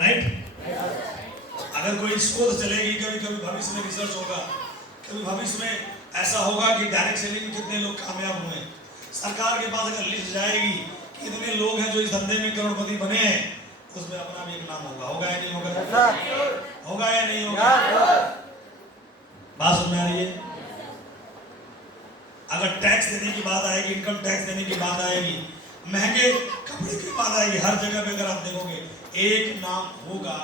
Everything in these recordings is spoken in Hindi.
राइट? अगर कोई शोध चलेगी, कभी कभी भविष्य में रिसर्च होगा, कभी भविष्य में ऐसा होगा कि डायरेक्ट सेलिंग में कितने लोग कामयाब हुए, सरकार के पास अगर लिस्ट जाएगी कि इतने लोग हैं जो इस धंधे में करोड़पति बने हैं, उसमें अपना भी एक नाम होगा। होगा या नहीं होगा? होगा या नहीं होगा? बात समझ आ रही है? अगर टैक्स देने की बात आएगी, इनकम टैक्स देने की बात आएगी, महंगे कपड़े की बात आएगी, हर जगह पे अगर आप देखोगे एक नाम होगा,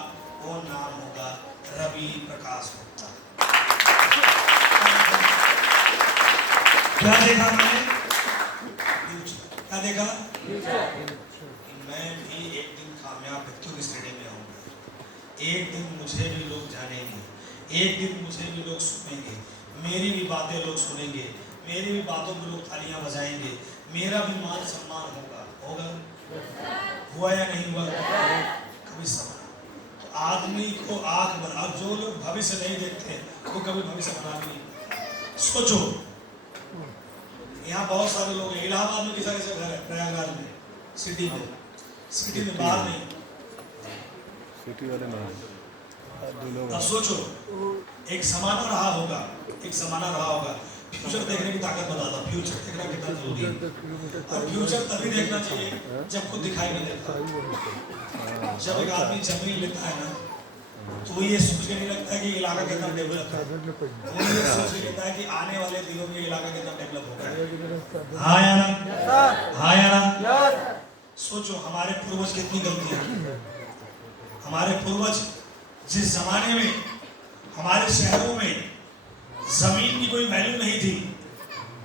वो नाम होगा रवि प्रकाश गुप्ता। क्या देखा मैंने? क्या देखा? मैं भी एक दिन कामयाब व्यक्तियों की श्रेणी में आऊंगा। एक दिन मुझे भी लोग जानेंगे, एक दिन मुझे भी लोग सुनेंगे, मेरी भी बातें लोग सुनेंगे, मेरी भी बातों में लोग तालियां बजाएंगे, मेरा भी मान सम्मान होगा। होगा? हुआ या नहीं हुआ? कभी सपना। तो आदमी को आंख बना, जो लोग भविष्य नहीं देखते वो कभी भविष्य बना भी नहीं। सोचो, यहाँ बहुत सारे लोग हैं, इलाहाबाद में किसा कैसे घर है, प्रयागराज में, सिटी में बाहर नहीं, सिटी वाले में। अब सोचो, एक जमाना रहा होगा, एक जमाना रहा होगा, फ्यूचर देखने की ताकत बताता, फ्यूचर देखना कितना जरूरी है। और फ्यूचर तभी देखना चाहिए जब खुद दिखाई नहीं देता। जब एक आदमी जमीन लेता है ना, तो ये सोच के नहीं लगता है कि इलाका कितना डेवलप है, वो ये सोच के लेता है कि आने वाले दिनों में इलाका कितना डेवलप होगा। हाँ या ना? हाँ या ना? सोचो, हमारे पूर्वज कितनी गलतियां, हमारे पूर्वज जिस जमाने में हमारे शहरों में जमीन की कोई वैल्यू नहीं थी,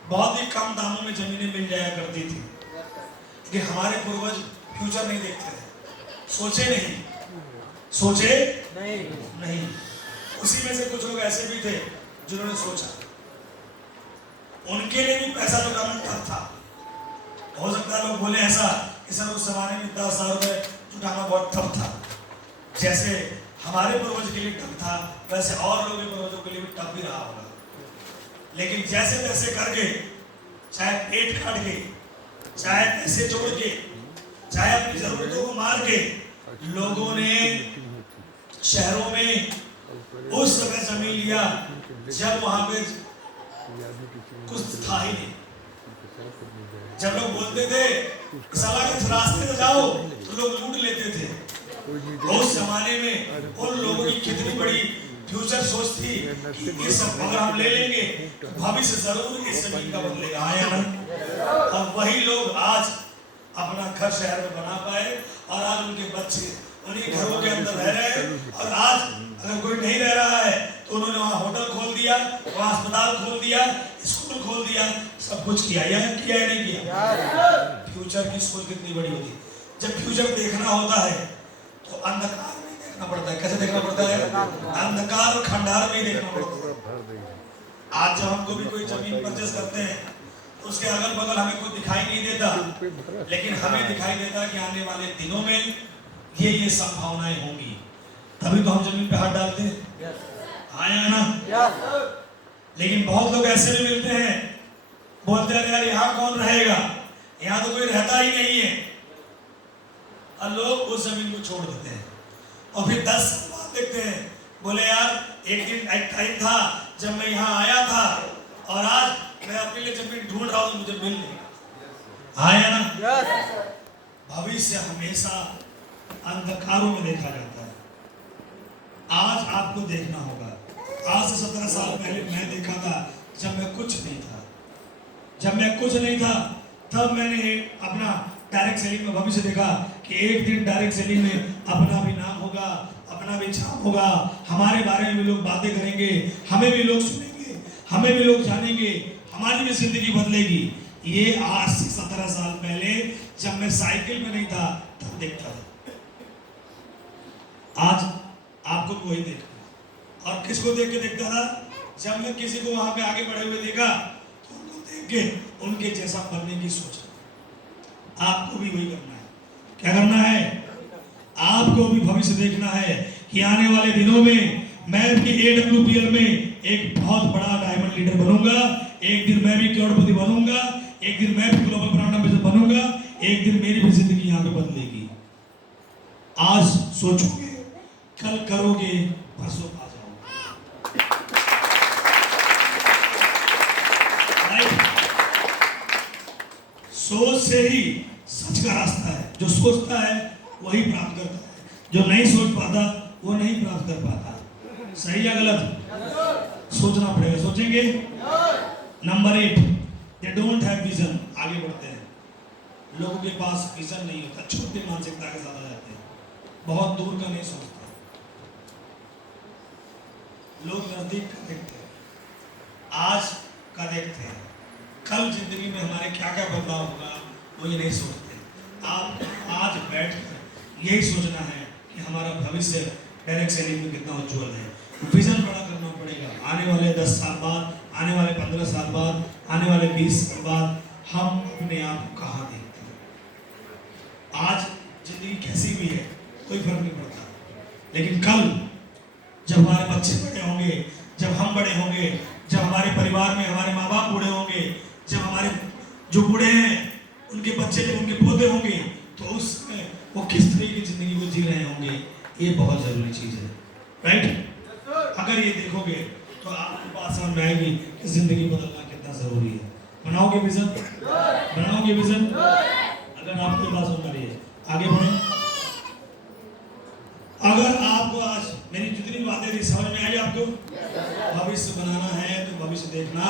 बहुत ही कम दामों में जमीनें मिल जाया करती थी, कि हमारे पूर्वज फ्यूचर नहीं देखते थे, सोचे नहीं। उसी में से कुछ लोग ऐसे भी थे जिन्होंने सोचा, उनके लिए भी पैसा जुटाना टफ था। हो सकता है लोग बोले ऐसा कि सर उस जमाने में 10,000 रुपए जुटाना बहुत टफ था। जैसे हमारे पूर्वज के लिए टफ था, वैसे और लोगों के पूर्वजों के लिए भी टफ ही रहा होगा। लेकिन जैसे तैसे करके, चाहे पेट काट के, चाहे पैसे जोड़ के, चाहे अपनी जरूरतों को मार के, लोगों ने शहरों में उस समय जमीन लिया जब वहां पे कुछ था ही नहीं। जब लोग बोलते थे साला इस रास्ते से जाओ, तो लोग लूट लेते थे। उस जमाने में उन लोगों की कितनी बड़ी फ्यूचर सोच थी कि ये सब अगर हम ले लेंगे तो भविष्य जरूर इस जमीन का बदलेगा। आया ना? और वही लोग आज अपना घर शहर में बना पाए, और आज उनके बच्चे उन्हीं घरों के अंदर रह रहे हैं। और आज अगर कोई नहीं रह रहा है तो उन्होंने वहाँ होटल खोल दिया, वहाँ अस्पताल खोल दिया, स्कूल खोल दिया, सब कुछ किया या नहीं किया? फ्यूचर की सोच कितनी बड़ी होती है। जब फ्यूचर देखना होता है तो अंधकार में देखना पड़ता है। कैसे देखना पड़ता है? अंधकार और खंडार में देखना पड़ता है। आज जब हम भी कोई जमीन परचेस करते हैं तो उसके अगल बगल हमें कोई दिखाई नहीं देता, लेकिन हमें दिखाई देता कि आने वाले दिनों में ये संभावनाएं होंगी, तभी तो हम जमीन पे हाथ डालते हैं। आया ना? लेकिन बहुत लोग ऐसे भी मिलते हैं, बोलते हैं यार यहाँ कौन रहेगा, यहाँ तो कोई रहता ही नहीं है, और लोग उस जमीन को छोड़ देते हैं। और फिर 10 साल बाद देखते हैं, बोले यार एक टाइम था जब मैं यहाँ आया था, और आज मैं अपने लिए जमीन ढूंढ रहा हूँ, मुझे मिल नहीं। आया ना? भविष्य हमेशा अंधकारों में देखा जाता है। आज आपको देखना होगा। आज से 17 साल पहले मैं देखा था, जब मैं कुछ नहीं था, तब मैंने अपना डायरेक्ट सेलिंग में भविष्य देखा कि एक दिन डायरेक्ट सेलिंग में अपना भी नाम होगा, अपना भी छाप होगा, हमारे बारे में भी लोग बातें करेंगे, हमें भी लोग सुनेंगे, हमें भी लोग जानेंगे, हमारी भी जिंदगी बदलेगी। ये आज से 17 साल पहले जब मैं साइकिल में नहीं था तब देखता था। आज आपको भी वही देखना। और किसको देख के देखता था? जब मैं किसी को वहां पे आगे बढ़े हुए देखा तो उनको देख के उनके जैसा बनने की सोचा। आपको भी वही करना है। क्या करना है? आपको भी भविष्य देखना है कि आने वाले दिनों में मैं भी AWPL में एक बहुत बड़ा डायमंड लीडर बनूंगा, एक दिन मैं भी करोड़पति बनूंगा, एक दिन मैं भी ग्लोबल ब्रांड एम्बेसडर बनूंगा, एक दिन मेरी भी जिंदगी यहाँ पे बदलेगी। आज सोचोगे कल करोगे परसों पा जाओगे। राइट? सोच से ही सच का रास्ता है। जो सोचता है वही प्राप्त करता है, जो नहीं सोच पाता वो नहीं प्राप्त कर पाता। सही या गलत? सोचना पड़ेगा। सोचेंगे? Number 8, they don't have vision. आगे बढ़ते हैं। लोगों के पास विजन नहीं होता, छोटी मानसिकता के साथ आ जाते हैं, बहुत दूर का नहीं सोचते। लोग नजदीक का देखते हैं, आज का देखते हैं, कल जिंदगी में हमारे क्या क्या बदलाव होगा वो ये नहीं सोचते। आप आज बैठकर यही सोचना है कि हमारा भविष्य डायरेक्ट सैनिक में कितना उज्जवल है। विजन बड़ा करना पड़ेगा। आने वाले 10 साल बाद, आने वाले 15 साल बाद, आने वाले 20 साल बाद हम अपने आप को कहाँ देखते हैं। आज जिंदगी कैसी भी है कोई फर्क नहीं पड़ता, लेकिन कल जब हमारे बच्चे बड़े होंगे, जब हम बड़े होंगे, जब हमारे परिवार में हमारे माँ बाप बूढ़े होंगे, जब हमारे जो बूढ़े हैं उनके बच्चे जब उनके पोते होंगे, तो उसमें वो किस तरह की जिंदगी को जी रहे होंगे, ये बहुत जरूरी चीज है। राइट? अगर ये देखोगे तो आपको बात समझ में आएगी कि जिंदगी बदलना कितना जरूरी है। बनाओगे विजन? बनाओगे विजन? अगर आपके पास होना रही है, आगे बढ़ो। अगर आपको आज मेरी जितनी बातें थी समझ में आई आपको, भविष्य बनाना है तो भविष्य देखना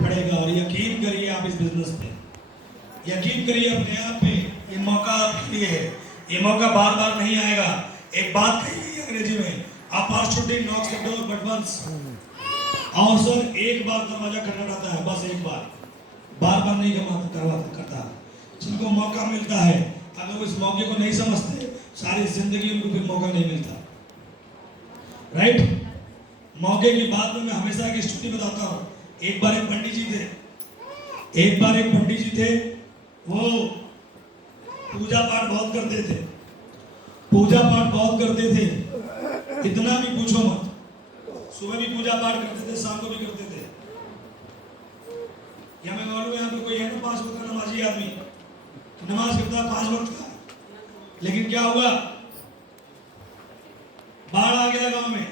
पड़ेगा। और यकीन करिए आप इस बिजनेस पे, यकीन करिए अपने आप पे, ये मौका आपके लिए है। ये मौका बार बार नहीं आएगा। एक बात कही अंग्रेजी में, opportunity knocks the door but once. अवसर एक बार दरवाजा खटखटाता है, बस एक बार, बार बार नहीं करता। जिनको मौका मिलता है, अगर वो इस मौके को नहीं समझते, सारी जिंदगी उनको फिर मौका नहीं मिलता। राइट? मौके की बात में मैं हमेशा एक स्टोरी बताता हूँ। एक बार एक पंडित जी थे, वो पूजा पाठ बहुत करते थे, इतना भी पूछो मत। सुबह भी पूजा पाठ करते थे, शाम को भी करते थे। या मैं मालूम है यहाँ पे कोई है ना 5 वक्त का नमाजी आदमी, तो नमाज करता 5 वक्त का, लेकिन क्या हुआ, बाढ़ आ गया गांव में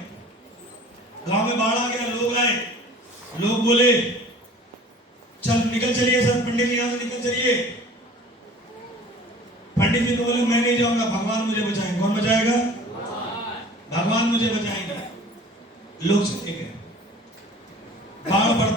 बाढ़ आ गया। लोग आए, लोग बोले चल निकल चलिए सब, पंडित जी यहाँ से निकल चलिए। पंडित जी तो बोले मैं नहीं जाऊंगा, भगवान मुझे बचाएंगे। कौन बचाएगा? भगवान मुझे बचाएंगे। लोग चले गए। बाढ़ बढ़ता